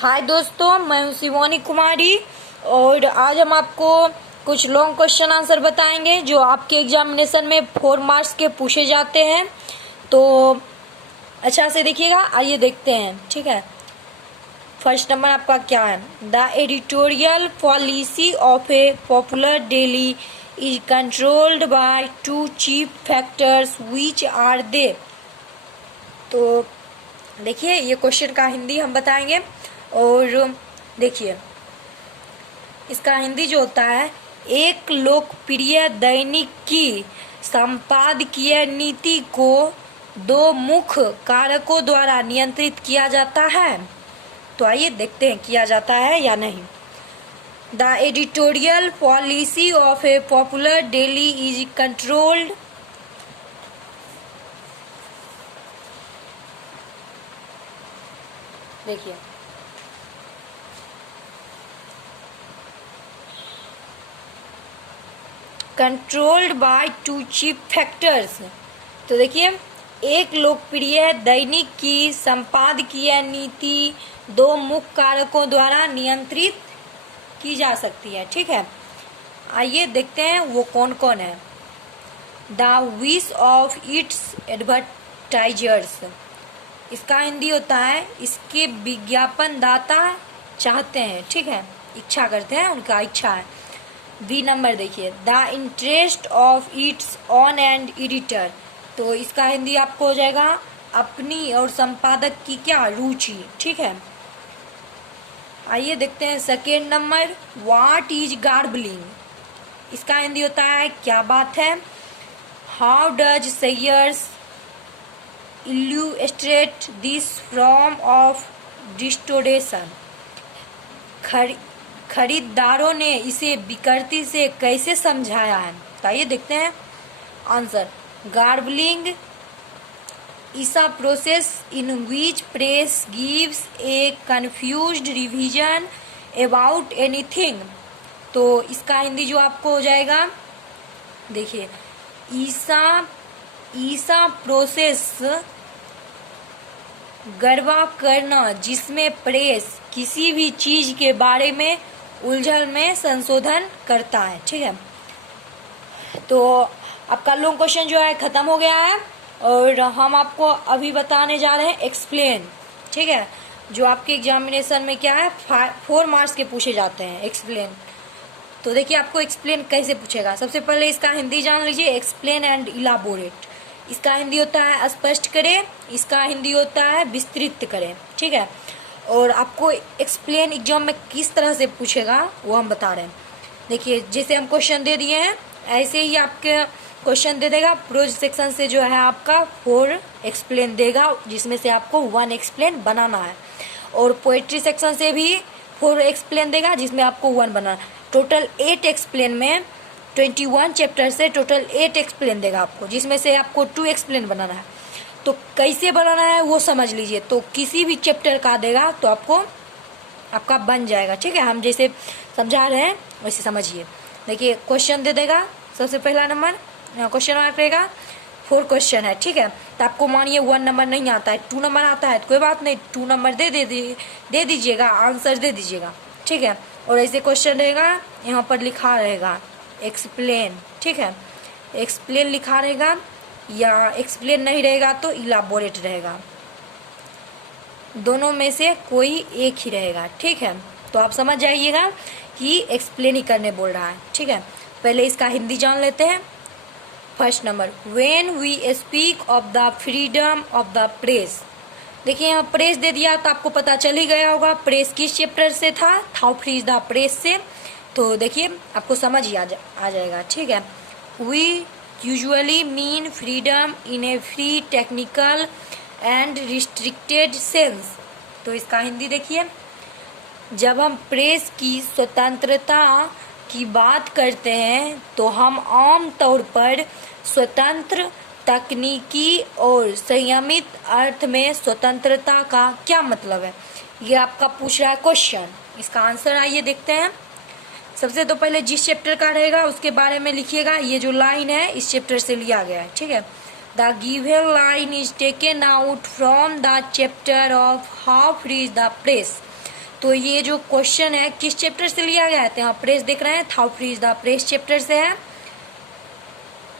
हाय दोस्तों, मैं हूँ शिवानी कुमारी और आज हम आपको कुछ लॉन्ग क्वेश्चन आंसर बताएंगे जो आपके एग्जामिनेशन में 4 मार्क्स के पूछे जाते हैं। तो अच्छा से देखिएगा, आइए देखते हैं। ठीक है, फर्स्ट नंबर आपका क्या है? The editorial policy of a popular daily is controlled by 2 chief factors, which are they? तो देखिए, ये क्वेश्चन का हिंदी हम बताएंगे और देखिए इसका हिंदी जो होता है, एक लोकप्रिय दैनिक की संपादकीय नीति को 2 मुख्य कारकों द्वारा नियंत्रित किया जाता है। तो आइए देखते हैं किया जाता है या नहीं। The editorial policy of a popular daily is controlled देखिए कंट्रोल्ड बाय 2 चीफ फैक्टर्स। तो देखिए, एक लोकप्रिय दैनिक की संपादकीय नीति 2 मुख्य कारकों द्वारा नियंत्रित की जा सकती है। ठीक है, आइए देखते हैं वो कौन कौन है। The wish of its advertisers, इसका हिंदी होता है इसके विज्ञापन दाता चाहते हैं। ठीक है, इच्छा करते हैं, उनका इच्छा है। बी नंबर देखिए, the interest of its on and editor. तो इसका हिंदी आपको हो जाएगा अपनी और संपादक की क्या रुचि। ठीक है, आइए देखते हैं second number, what is garbling. इसका हिंदी होता है क्या बात है। How does Sayers illustrate this form of distortion. खरीदारों ने इसे विकृति से कैसे समझाया है। तो आइए देखते हैं answer. Garbling is a process in which press gives a confused revision about anything. तो इसका हिंदी जो आपको हो जाएगा, देखिए ईसा प्रोसेस गरबा करना जिसमें प्रेस किसी भी चीज के बारे में उलझन में संशोधन करता है। ठीक है, तो आपका लॉन्ग क्वेश्चन जो है खत्म हो गया है और हम आपको अभी बताने जा रहे हैं एक्सप्लेन। ठीक है, जो आपके एग्जामिनेशन में क्या है 4 मार्क्स के पूछे जाते हैं एक्सप्लेन। तो देखिए आपको एक्सप्लेन कैसे पूछेगा। सबसे पहले इसका हिंदी जान लीजिए, एक्सप्लेन एंड इलाबोरेट। इसका हिंदी होता है स्पष्ट करें, इसका हिंदी होता है विस्तृत करें। ठीक है, और आपको एक्सप्लेन एग्जाम में किस तरह से पूछेगा वो हम बता रहे हैं। देखिए, जैसे हम क्वेश्चन दे दिए हैं ऐसे ही आपके क्वेश्चन दे देगा। प्रोज सेक्शन से जो है आपका 4 एक्सप्लेन देगा, जिसमें से आपको 1 एक्सप्लेन बनाना है, और पोएट्री सेक्शन से भी 4 एक्सप्लेन देगा, जिसमें आपको 1 बनाना है। टोटल 8 एक्सप्लेन में 21 चैप्टर से टोटल 8 एक्सप्लेन देगा आपको, जिसमें से आपको 2 एक्सप्लेन बनाना है। तो कैसे बनाना है वो समझ लीजिए। तो किसी भी चैप्टर का देगा तो आपका बन जाएगा। ठीक है, हम जैसे समझा रहे हैं वैसे समझिए। देखिए, क्वेश्चन दे देगा, सबसे पहला नंबर क्वेश्चन मार्क रहेगा, 4 क्वेश्चन है। ठीक है, तो आपको मानिए 1 नंबर नहीं आता है, 2 नंबर आता है तो कोई बात नहीं, 2 नंबर दे दीजिएगा, आंसर दे दीजिएगा। ठीक है, और ऐसे क्वेश्चन रहेगा, यहाँ पर लिखा रहेगा एक्सप्लेन। ठीक है, एक्सप्लेन लिखा रहेगा, या एक्सप्लेन नहीं रहेगा तो इलाबोरेट रहेगा, दोनों में से कोई एक ही रहेगा। ठीक है, तो आप समझ जाइएगा कि एक्सप्लेन ही करने बोल रहा है। ठीक है, पहले इसका हिंदी जान लेते हैं। First number, when we speak of the freedom of the press. देखिए, यहाँ प्रेस दे दिया तो आपको पता चल ही गया होगा प्रेस किस चैप्टर से था, how free is the press से। तो देखिए आपको समझ ही आ जाएगा। ठीक है, we usually mean freedom in a free, technical and restricted sense। तो इसका हिंदी देखिए, जब हम प्रेस की स्वतंत्रता की बात करते हैं तो हम आम तौर पर स्वतंत्र, तकनीकी और संयमित अर्थ में स्वतंत्रता का क्या मतलब है, ये आपका पूछ रहा है क्वेश्चन। इसका आंसर आइए देखते हैं। सबसे तो पहले जिस चैप्टर का रहेगा उसके बारे में लिखिएगा। ये जो लाइन है इस चैप्टर से लिया गया है। ठीक है, the given line is taken out from the chapter of how free is the press. तो ये जो क्वेश्चन है किस चैप्टर से लिया गया है, तो यहाँ प्रेस देख रहे हैं, how free is the press chapter से है।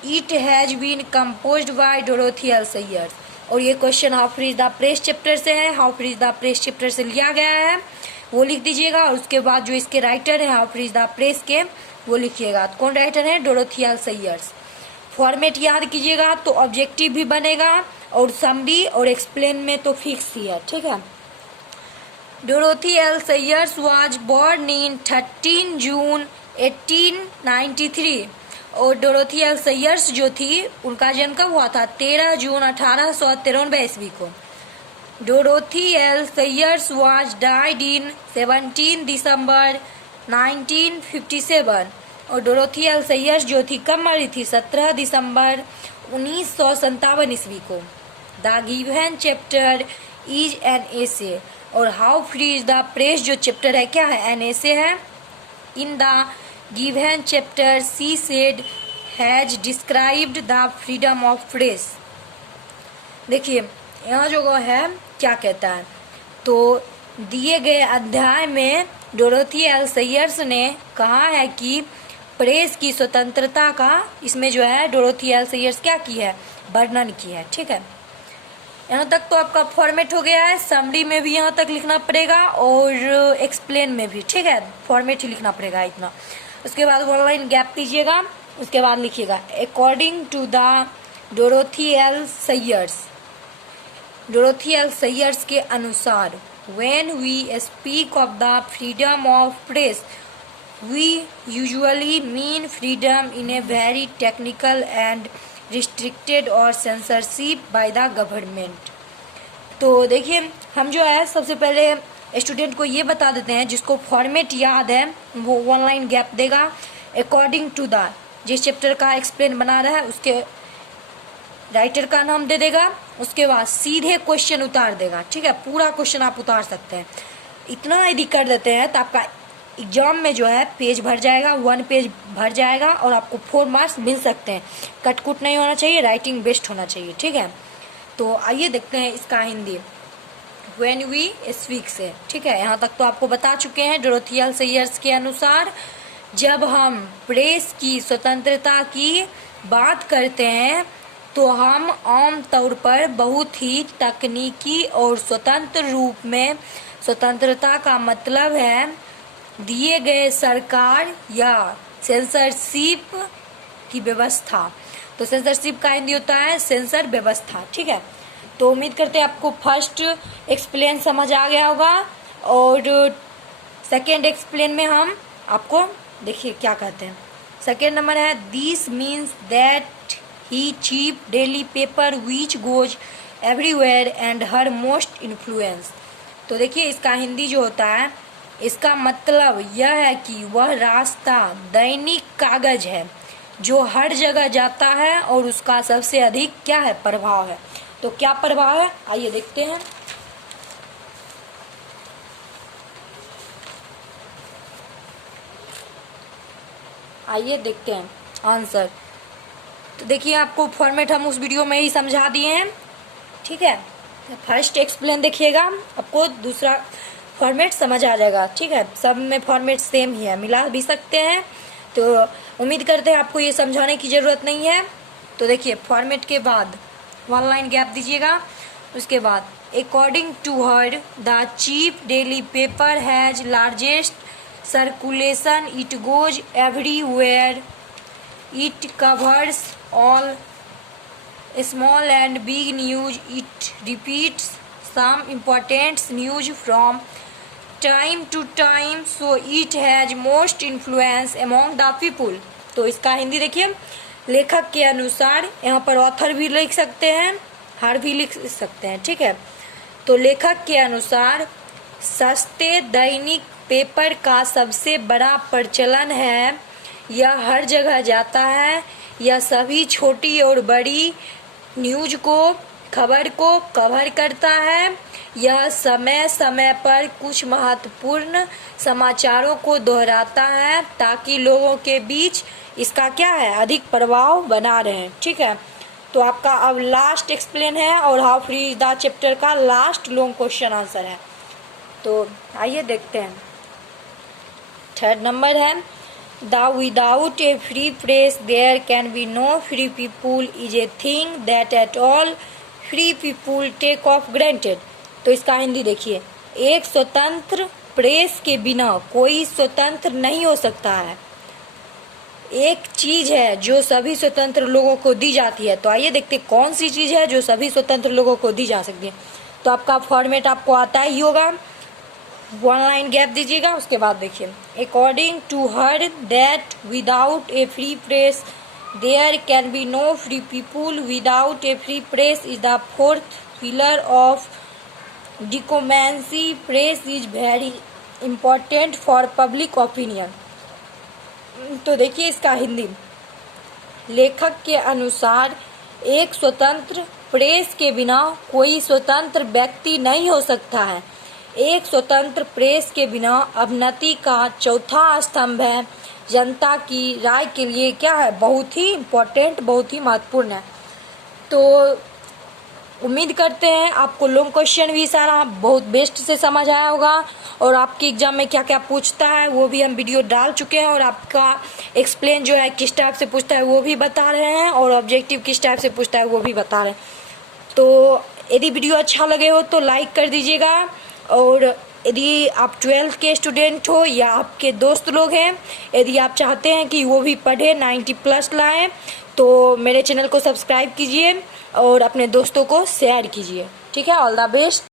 It has been composed by Dorothy L Sayers, और ये question how free is the press chapter से है, how free is the press chapter से लिया गया है, वो लिख दीजिएगा। और उसके बाद जो इसके राइटर है how free is the press के, वो लिखिएगा। तो कौन राइटर है, डोरोथी एल सैयर्स। फॉर्मेट याद कीजिएगा तो ऑब्जेक्टिव भी बनेगा और समरी और एक्सप्लेन में तो फिक्स ही है, ठीक है। Dorothy L Sayers was born in 13 June 1893, और डोरोथी एल सैयर्स जो थी उनका जन्म कब हुआ था, 13 जून 1893 ईस्वी को। Dorothy L Sayers was died in 17 December 1957, और डोरोथी एल सैयर्स जो थी कब मरी थी, 17 दिसंबर 1957 ईस्वी को। The given chapter is an essay, और how free is the press जो चैप्टर है क्या है, एन एसे है। In the given chapter she said has described the freedom of press. देखिए यहाँ जो है क्या कहता है, तो दिए गए अध्याय में डोरोथी एल सैयर्स ने कहा है कि प्रेस की स्वतंत्रता का इसमें जो है डोरोथी एल सैयर्स क्या की है, वर्णन की है, ठीक है। यहाँ तक तो आपका फॉर्मेट हो गया है, समरी में भी यहाँ तक लिखना पड़ेगा और एक्सप्लेन में भी, ठीक है, फॉर्मेट ही लिखना पड़ेगा इतना। उसके बाद ऑनलाइन गैप लीजिएगा, उसके बाद लिखिएगा according to the Dorothy L Sayers. Dorothy L Sayers के अनुसार when we speak of the freedom of press we usually mean freedom in a very technical and restricted और सेंसरशिप बाय द गवर्नमेंट। तो देखिए हम जो है सबसे पहले स्टूडेंट को ये बता देते हैं, जिसको फॉर्मेट याद है वो ऑनलाइन गैप देगा। अकॉर्डिंग टू द जिस चैप्टर का एक्सप्लेन बना रहा है उसके राइटर का नाम दे देगा, उसके बाद सीधे क्वेश्चन उतार देगा, ठीक है, पूरा क्वेश्चन आप उतार सकते हैं। इतना यदि कर देते हैं तो आपका एग्जाम में जो है पेज भर जाएगा, 1 पेज भर जाएगा और आपको 4 मार्क्स मिल सकते हैं। कटकुट नहीं होना चाहिए, राइटिंग बेस्ट होना चाहिए, ठीक है। तो आइए देखते हैं इसका हिंदी व्हेन वी स्पीक से, ठीक है। यहाँ तक तो आपको बता चुके हैं डोरोथी एल सैयर्स के अनुसार जब हम प्रेस की स्वतंत्रता की बात करते हैं तो हम आम तौर पर बहुत ही तकनीकी और स्वतंत्र रूप में, स्वतंत्रता का मतलब है दिए गए सरकार या सेंसरशिप की व्यवस्था। तो सेंसरशिप का हिंदी होता है सेंसर व्यवस्था, ठीक है। तो उम्मीद करते हैं आपको फर्स्ट एक्सप्लेन समझ आ गया होगा, और सेकेंड एक्सप्लेन में हम आपको देखिए क्या कहते हैं। सेकेंड नंबर है this means that he cheap daily paper which goes everywhere and her most influence. तो देखिए इसका हिंदी जो होता है, इसका मतलब यह है कि वह रास्ता दैनिक कागज है जो हर जगह जाता है और उसका सबसे अधिक क्या है, प्रभाव है। तो क्या प्रभाव है, आइए देखते हैं। आइए देखते हैं आंसर। तो देखिए आपको फॉर्मेट हम उस वीडियो में ही समझा दिए हैं, ठीक है। फर्स्ट एक्सप्लेन देखिएगा, आपको दूसरा फॉर्मेट समझ आ जाएगा, ठीक है। सब में फॉर्मेट सेम ही है, मिला भी सकते हैं। तो उम्मीद करते हैं आपको ये समझाने की ज़रूरत नहीं है। तो देखिए फॉर्मेट के बाद 1 लाइन गैप दीजिएगा, उसके बाद according to her the chief daily paper has largest circulation, it goes everywhere, it covers all small and big news, it repeats some important news from time to time, so it has most influence among the people। तो इसका हिंदी देखिए, लेखक के अनुसार, यहाँ पर author भी लिख सकते हैं, हर भी लिख सकते हैं, ठीक है। तो लेखक के अनुसार सस्ते दैनिक पेपर का सबसे बड़ा प्रचलन है, यह हर जगह जाता है, यह सभी छोटी और बड़ी न्यूज को, खबर को कवर करता है, यह समय समय पर कुछ महत्वपूर्ण समाचारों को दोहराता है ताकि लोगों के बीच इसका क्या है, अधिक प्रभाव बना रहे, ठीक है। तो आपका अब लास्ट एक्सप्लेन है और हाउ फ्री द चैप्टर का लास्ट लॉन्ग क्वेश्चन आंसर है। तो आइए देखते हैं। थर्ड नंबर है the without a free press there can be no free people is a thing that at all free people take of granted. तो इसका हिंदी देखिए, एक स्वतंत्र प्रेस के बिना कोई स्वतंत्र नहीं हो सकता है। एक चीज है जो सभी स्वतंत्र लोगों को दी जाती है। तो आइए देखते कौन सी चीज है जो सभी स्वतंत्र लोगों को दी जा सकती है। तो आपका फॉर्मेट आपको आता ही होगा, 1 लाइन गैप दीजिएगा, उसके बाद देखिए। According to her that without a free press there can be no free people, without a free press is the fourth pillar of democracy, press is very important for public opinion. तो देखिए इसका हिंदी, लेखक के अनुसार एक स्वतंत्र press के बिना कोई स्वतंत्र व्यक्ति नहीं हो सकता है। एक स्वतंत्र प्रेस के बिना अवनति का चौथा स्तंभ है। जनता की राय के लिए क्या है, बहुत ही इम्पोर्टेंट, बहुत ही महत्वपूर्ण है। तो उम्मीद करते हैं आपको लॉन्ग क्वेश्चन भी सारा बहुत बेस्ट से समझ आया होगा, और आपके एग्जाम में क्या क्या पूछता है वो भी हम वीडियो डाल चुके हैं, और आपका एक्सप्लेन जो है किस टाइप से पूछता है वो भी बता रहे हैं, और ऑब्जेक्टिव किस टाइप से पूछता है वो भी बता रहे हैं। तो यदि वीडियो अच्छा लगे हो तो लाइक कर दीजिएगा, और यदि आप 12th के स्टूडेंट हो या आपके दोस्त लोग हैं, यदि आप चाहते हैं कि वो भी पढ़े 90+ लाएं, तो मेरे चैनल को सब्सक्राइब कीजिए और अपने दोस्तों को शेयर कीजिए। ठीक है, ऑल द बेस्ट।